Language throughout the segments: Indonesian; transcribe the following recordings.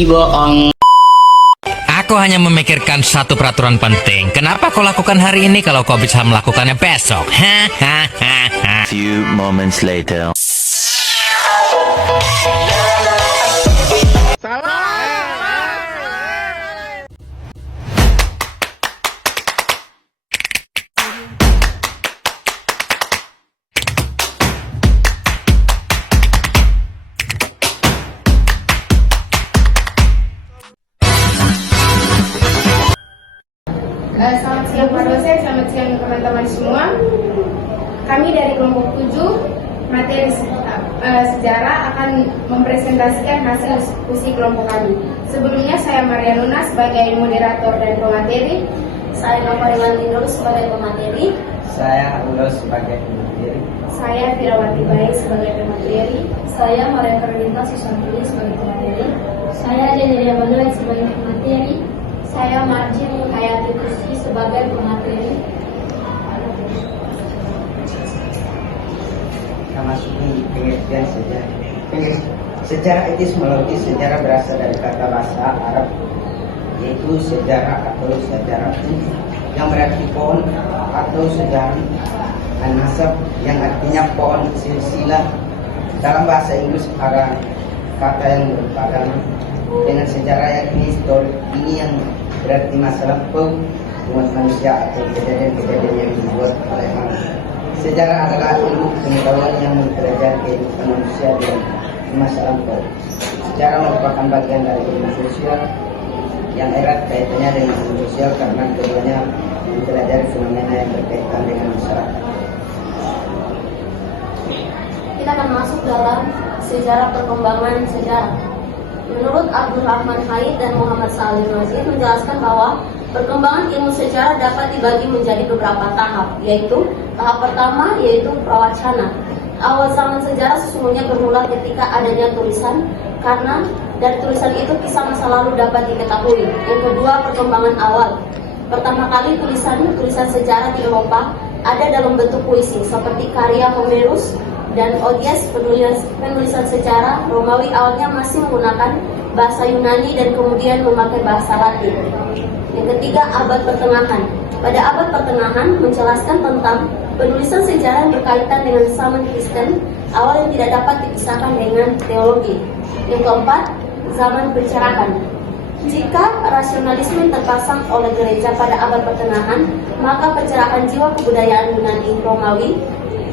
bohong. Aku hanya memikirkan satu peraturan penting. Kenapa kau lakukan hari ini kalau kau bisa melakukannya besok? Few moments later. Selamat siang Pak dosen, selamat siang teman-teman semua. Kami dari kelompok 7 materi sejarah akan mempresentasikan hasil diskusi kelompok kami. Sebelumnya saya Maria Luna sebagai moderator dan pemateri. Saya Novariman Tinur sebagai pemateri. Saya Ulos sebagai pemateri. Saya Firawati Baik sebagai pemateri. Saya Maria Ferdinand Susanti sebagai pemateri. Saya Jenelia Manuel sebagai pemateri. Saya Marjin Hayati Tusi sebagai pemateri. Kita masukin pengertian sejarah. Sejarah etimologi sejarah berasal dari kata bahasa Arab yaitu sejarah atau sejarah yang berarti pohon atau sejarah an-nasab yang artinya pohon silsilah. Dalam bahasa Inggris ada kata yang berpadan dengan sejarah yang ini yang berarti masa lampau umat manusia atau kejadian-kejadian yang dibuat oleh manusia. Sejarah adalah ilmu pengetahuan yang mempelajari kehidupan manusia di masa lampau. Sejarah merupakan bagian dari ilmu sosial yang erat kaitannya dengan ilmu sosial karena keduanya mempelajari fenomena yang berkaitan dengan masyarakat. Kita akan masuk dalam sejarah perkembangan sejarah. Menurut Abdul Rahman Haid dan Muhammad Salim Mazid menjelaskan bahwa perkembangan ilmu sejarah dapat dibagi menjadi beberapa tahap, yaitu tahap pertama yaitu prawacana. Awal zaman sejarah sesungguhnya bermula ketika adanya tulisan, karena dari tulisan itu kisah masa lalu dapat diketahui. Yang kedua, perkembangan awal. Pertama kali tulisan sejarah di Eropa ada dalam bentuk puisi seperti karya Homerus dan Odyssey. Penulisan sejarah Romawi awalnya masih menggunakan bahasa Yunani dan kemudian memakai bahasa Latin. Yang ketiga, abad pertengahan. Pada abad pertengahan menjelaskan tentang penulisan sejarah yang berkaitan dengan zaman Kristen awal yang tidak dapat dipisahkan dengan teologi. Yang keempat, zaman pencerahan. Jika rasionalisme terpasang oleh gereja pada abad pertengahan, maka pencerahan jiwa kebudayaan Yunani Romawi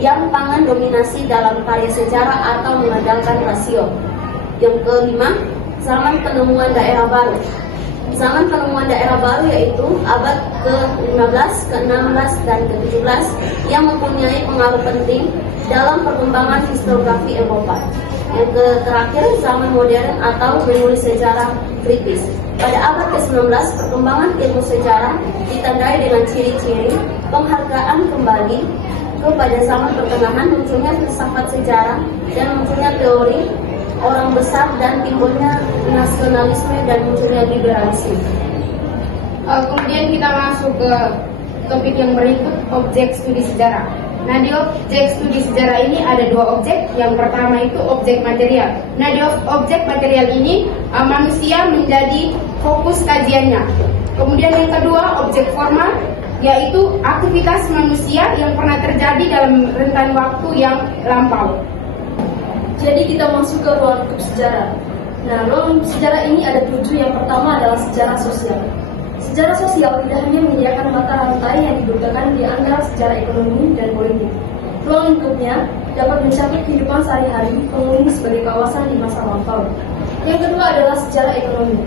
yang pangan dominasi dalam karya sejarah atau mengandalkan rasio. Yang kelima, zaman penemuan daerah baru. Zaman penemuan daerah baru yaitu abad ke-15, ke-16, dan ke-17 yang mempunyai pengaruh penting dalam perkembangan historiografi Eropa. Yang terakhir, zaman modern atau menulis sejarah kritis. Pada abad ke-19, perkembangan ilmu sejarah ditandai dengan ciri-ciri penghargaan kembali kepada zaman pertengahan, munculnya filsafat sejarah dan munculnya teori orang besar dan timbulnya nasionalisme dan munculnya liberalisme. Kemudian kita masuk ke topik yang berikut, objek studi sejarah. Nah, di objek studi sejarah ini ada dua objek. Yang pertama itu objek material. Nah, di objek material ini manusia menjadi fokus kajiannya. Kemudian yang kedua, objek formal, yaitu aktivitas manusia yang pernah terjadi dalam rentan waktu yang lampau. Jadi kita masuk ke ruang lingkup sejarah. Nah, ruang lingkup sejarah ini ada 7. Yang pertama adalah sejarah sosial. Sejarah sosial tidak hanya menyediakan mata rantai yang dibutuhkan di antara sejarah ekonomi dan politik. Ruang lingkupnya dapat mencakup kehidupan sehari-hari penghuni sebagai kawasan di masa lampau. Yang kedua adalah sejarah ekonomi.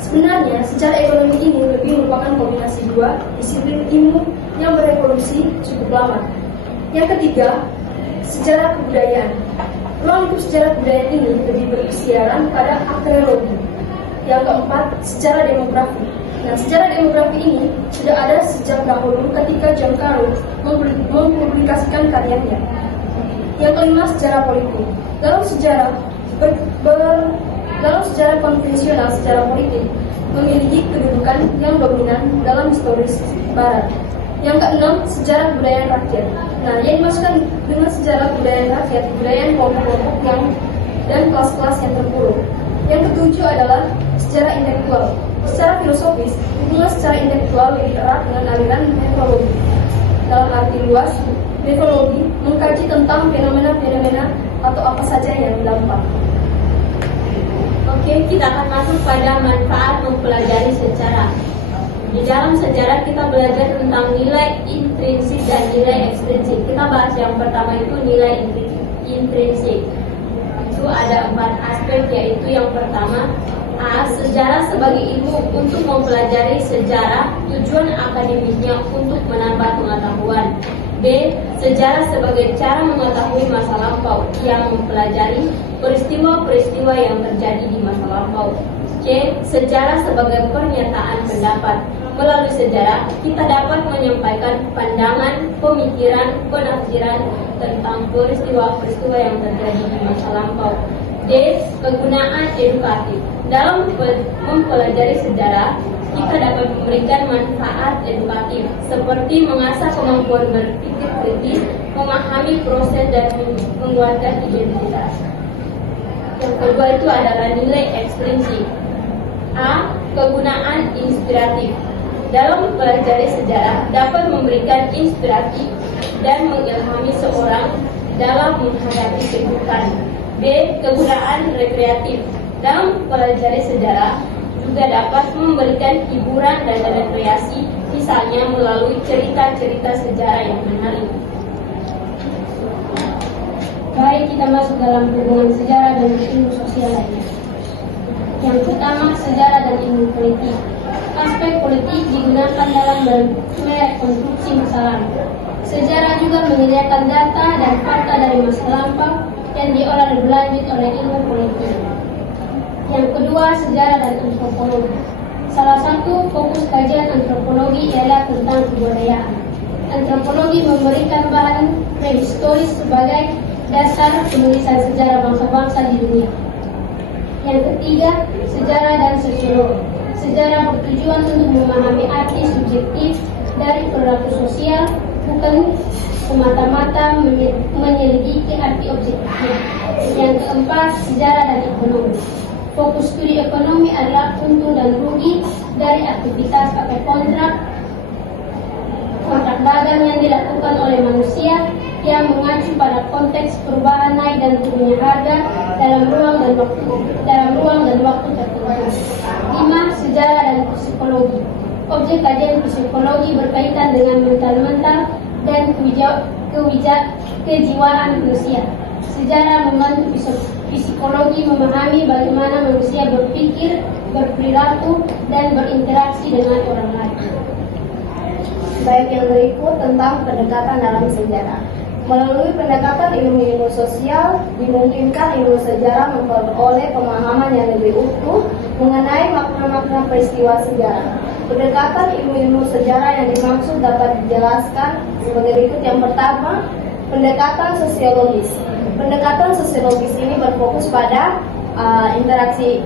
Sebenarnya, sejarah ekonomi ini lebih merupakan kombinasi dua disiplin ilmu yang berevolusi cukup lama. Yang ketiga, sejarah kebudayaan. Ruang lingkup sejarah kebudayaan ini lebih berkesiaran pada arkeologi. Yang keempat, sejarah demografi. Nah, sejarah demografi ini sudah ada sejak dahulu ketika John Carew mempublikasikan karyanya. Yang kelima, sejarah politik. Dalam sejarah konvensional, sejarah politik memiliki kedudukan yang dominan dalam historis Barat. Yang keenam, sejarah kebudayaan rakyat. Nah, yang dimaksudkan dengan sejarah kebudayaan rakyat, kebudayaan kelompok-kelompok dan kelas-kelas yang terpuruk. Yang ketujuh adalah sejarah intelektual. Secara filosofis, hubungan secara intelektual lebih erat dengan aliran nefrologi. Dalam arti luas, nefrologi mengkaji tentang fenomena-fenomena atau apa saja yang dampak. Oke, kita akan masuk pada manfaat mempelajari sejarah. Di dalam sejarah kita belajar tentang nilai intrinsik dan nilai ekstrinsik. Kita bahas yang pertama itu nilai intrinsik. Itu ada 4 aspek, yaitu yang pertama A. Sejarah sebagai ilmu untuk mempelajari sejarah, tujuan akademiknya untuk menambah pengetahuan. B. Sejarah sebagai cara mengetahui masa lampau yang mempelajari peristiwa-peristiwa yang terjadi di masa lampau. C. Sejarah sebagai pernyataan pendapat. Melalui sejarah, kita dapat menyampaikan pandangan, pemikiran, penafsiran tentang peristiwa-peristiwa yang terjadi di masa lampau. D. Kegunaan edukatif. Dalam mempelajari sejarah, kita dapat memberikan manfaat edukatif, seperti mengasah kemampuan berpikir kritis, memahami proses, dan menguatkan identitas. Yang kedua itu adalah nilai ekstrinsik. A. Kegunaan inspiratif. Dalam mempelajari sejarah dapat memberikan inspirasi dan mengilhami seorang dalam menghadapi kehidupan. B. Kegunaan rekreatif. Dalam mempelajari sejarah juga dapat memberikan hiburan dan rekreasi, misalnya melalui cerita-cerita sejarah yang menarik. Baik, kita masuk dalam hubungan sejarah dan ilmu sosial lainnya. Yang pertama, sejarah dan ilmu politik. Aspek politik digunakan dalam merekonstruksi masa lalu. Sejarah juga menyediakan data dan fakta dari masa lampau yang diolah lebih lanjut oleh ilmu politik. Yang kedua, sejarah dan antropologi. Salah satu fokus kajian antropologi ialah tentang kebudayaan. Antropologi memberikan bahan prehistoris sebagai dasar penulisan sejarah bangsa-bangsa di dunia. Yang ketiga, sejarah dan sosiologi. Sejarah bertujuan untuk memahami arti subjektif dari perilaku sosial, bukan semata-mata menyelidiki arti objektif. Yang keempat, sejarah dan ekonomi. Fokus studi ekonomi adalah untung dan rugi dari aktivitas atau kontrak dagang yang dilakukan oleh manusia yang mengacu pada konteks perubahan naik dan turunnya harga dalam ruang dan waktu tertentu. 5. Sejarah dan psikologi. Objek kajian psikologi berkaitan dengan mental dan kejiwaan manusia. Sejarah membantu psikologi memahami bagaimana manusia berpikir, berperilaku, dan berinteraksi dengan orang lain. Baik, yang berikut tentang pendekatan dalam sejarah. Melalui pendekatan ilmu-ilmu sosial, dimungkinkan ilmu sejarah memperoleh pemahaman yang lebih utuh mengenai makna-makna peristiwa sejarah. Pendekatan ilmu-ilmu sejarah yang dimaksud dapat dijelaskan sebagai berikut. Yang pertama, pendekatan sosiologis. Pendekatan sosiologis ini berfokus pada interaksi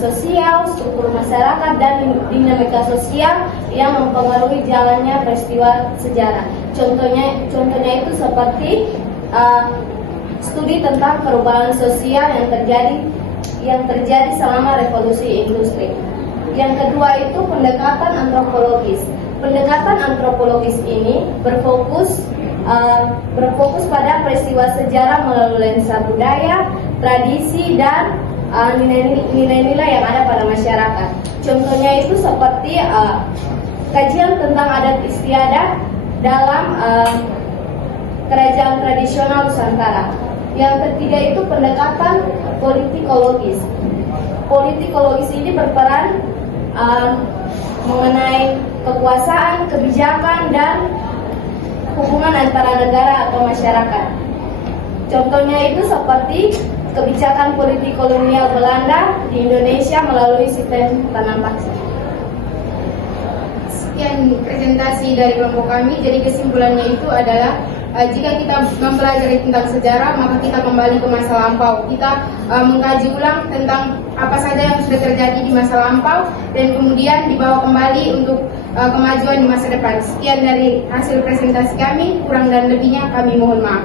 sosial, struktur masyarakat, dan dinamika sosial yang mempengaruhi jalannya peristiwa sejarah. Contohnya itu seperti studi tentang perubahan sosial yang terjadi selama revolusi industri. Yang kedua itu pendekatan antropologis. Pendekatan antropologis ini berfokus pada peristiwa sejarah melalui lensa budaya, tradisi, dan nilai-nilai yang ada pada masyarakat. Contohnya itu seperti kajian tentang adat istiadat dalam kerajaan tradisional Nusantara. Yang ketiga itu pendekatan politikologis. Politikologis ini berperan mengenai kekuasaan, kebijakan, dan hubungan antara negara atau masyarakat. Contohnya itu seperti kebijakan politik kolonial Belanda di Indonesia melalui sistem tanam paksa. Sekian presentasi dari kelompok kami. Jadi kesimpulannya itu adalah jika kita mempelajari tentang sejarah, maka kita kembali ke masa lampau. Kita mengkaji ulang tentang apa saja yang sudah terjadi di masa lampau dan kemudian dibawa kembali untuk kemajuan di masa depan. Sekian dari hasil presentasi kami, kurang dan lebihnya kami mohon maaf.